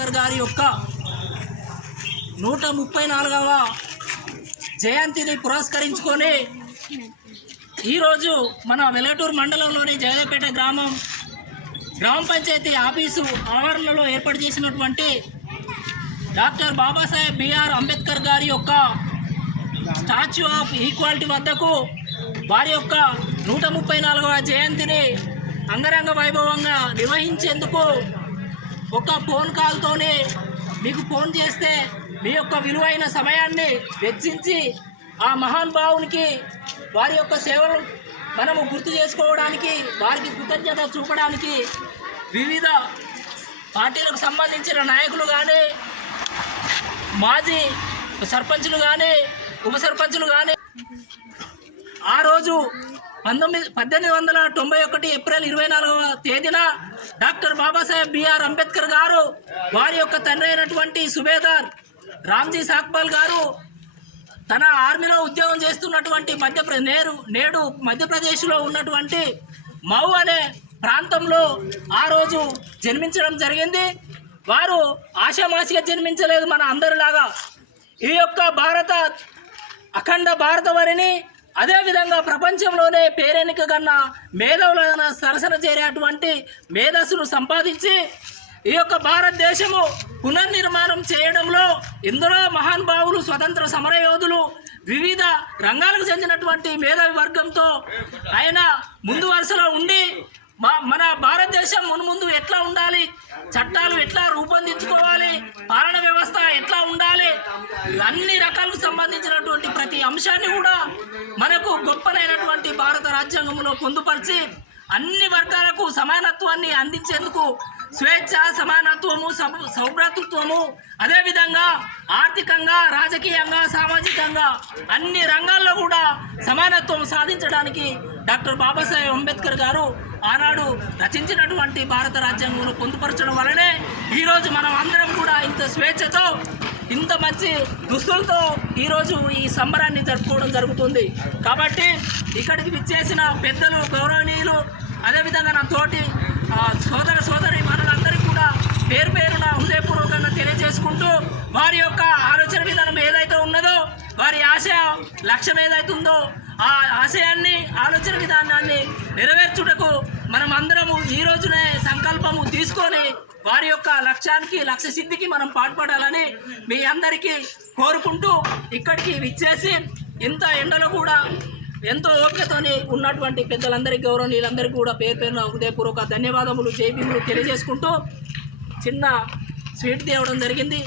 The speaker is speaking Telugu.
అంబేద్కర్ గారి యొక్క నూట ముప్పై నాలుగవ జయంతిని పురస్కరించుకొని ఈరోజు మన వెలటూరు మండలంలోని జగదేపేట గ్రామం గ్రామ పంచాయతీ ఆఫీసు ఆవరణలో ఏర్పాటు చేసినటువంటి డాక్టర్ బాబాసాహెబ్ బిఆర్ అంబేద్కర్ గారి యొక్క స్టాచ్యూ ఆఫ్ ఈక్వాలిటీ వద్దకు వారి యొక్క నూట ముప్పై నాలుగవ జయంతిని అంగరంగ వైభవంగా నిర్వహించేందుకు ఒక ఫోన్ కాల్తోనే మీకు ఫోన్ చేస్తే మీ యొక్క విలువైన సమయాన్ని వెచ్చించి ఆ మహాన్ భావునికి వారి యొక్క సేవలు మనము గుర్తు చేసుకోవడానికి వారికి కృతజ్ఞత చూపడానికి వివిధ పార్టీలకు సంబంధించిన నాయకులు కానీ మాజీ సర్పంచులు కానీ ఉప సర్పంచులు కానీ ఆ రోజు పంతొమ్మిది పద్దెనిమిది వందల తొంభై ఒకటి ఏప్రిల్ ఇరవై నాలుగవ తేదీన డాక్టర్ బాబాసాహెబ్ బిఆర్ అంబేద్కర్ గారు వారి యొక్క తండ్రి అయినటువంటి సుబేదార్ రామ్జీ సాక్పాల్ గారు తన ఆర్మీలో ఉద్యోగం చేస్తున్నటువంటి మధ్యప్రదేశ్ నేరు నేడు మధ్యప్రదేశ్లో ఉన్నటువంటి మౌ అనే ప్రాంతంలో ఆ రోజు జన్మించడం జరిగింది. వారు ఆశామాసిగా జన్మించలేదు మన అందరిలాగా. ఈ యొక్క భారత అఖండ భారతవరిని అదేవిధంగా ప్రపంచంలోనే పేరెనిక కన్నా మేధవులైన సరసన చేరేటువంటి మేధస్సును సంపాదించి ఈ యొక్క భారతదేశము పునర్నిర్మాణం చేయడంలో ఎందరో మహానుభావులు స్వతంత్ర సమరయోధులు వివిధ రంగాలకు చెందినటువంటి మేధావి వర్గంతో ఆయన ముందు వరుసలో ఉండి మా మన భారతదేశం మున్ముందు ఎట్లా ఉండాలి? చట్టాలు ఎట్లా రూపొందించుకోవాలి పాలన వ్యవస్థ ఎట్లా ఉండాలి అన్ని రకాలకు సంబంధించినటువంటి ప్రతి అంశాన్ని కూడా మనకు గొప్పనైనటువంటి భారత రాజ్యాంగంలో పొందుపరిచి అన్ని వర్గాలకు సమానత్వాన్ని అందించేందుకు స్వేచ్ఛ సమానత్వము సౌ- సౌభ్రాతృత్వము అదేవిధంగా ఆర్థికంగా రాజకీయంగా సామాజికంగా అన్ని రంగాల్లో కూడా సమానత్వం సాధించడానికి డాక్టర్ బాబాసాహెబ్ అంబేద్కర్ గారు ఆనాడు రచించినటువంటి భారత రాజ్యాంగంలో పొందుపరచడం వలనే ఈరోజు మనం అందరం కూడా ఇంత స్వేచ్ఛతో ఇంత మంచి దుస్తులతో ఈరోజు ఈ సంబరాన్ని జరుపుకోవడం జరుగుతుంది. కాబట్టి ఇక్కడికి విచ్చేసిన పెద్దలు గౌరవనీయులు అదేవిధంగా నా తోటి సోదర సోదరి మనందరికీ కూడా పేరు పేరున హృదయపూర్వకంగా తెలియజేసుకుంటూ వారి యొక్క ఆలోచన విధానం ఏదైతే ఉన్నదో వారి ఆశయ లక్ష్యం ఏదైతే ఉందో ఆ ఆశయాన్ని ఆలోచన విధానాన్ని నెరవేర్చుటకు మనం అందరము ఈ రోజునే సంకల్పము తీసుకొని వారి యొక్క లక్ష్యానికి లక్ష్య సిద్ధికి మనం పాటుపడాలని మీ అందరికీ కోరుకుంటూ ఇక్కడికి విచ్చేసి ఇంత ఎండలో కూడా ఎంతో ఓపికతోని ఉన్నటువంటి పెద్దలందరికీ గౌరవనీయులందరికీ కూడా పేరు పేరున హృదయపూర్వక ధన్యవాదములు జైబీములు తెలియజేసుకుంటూ చిన్న స్వీట్ తేవడం జరిగింది.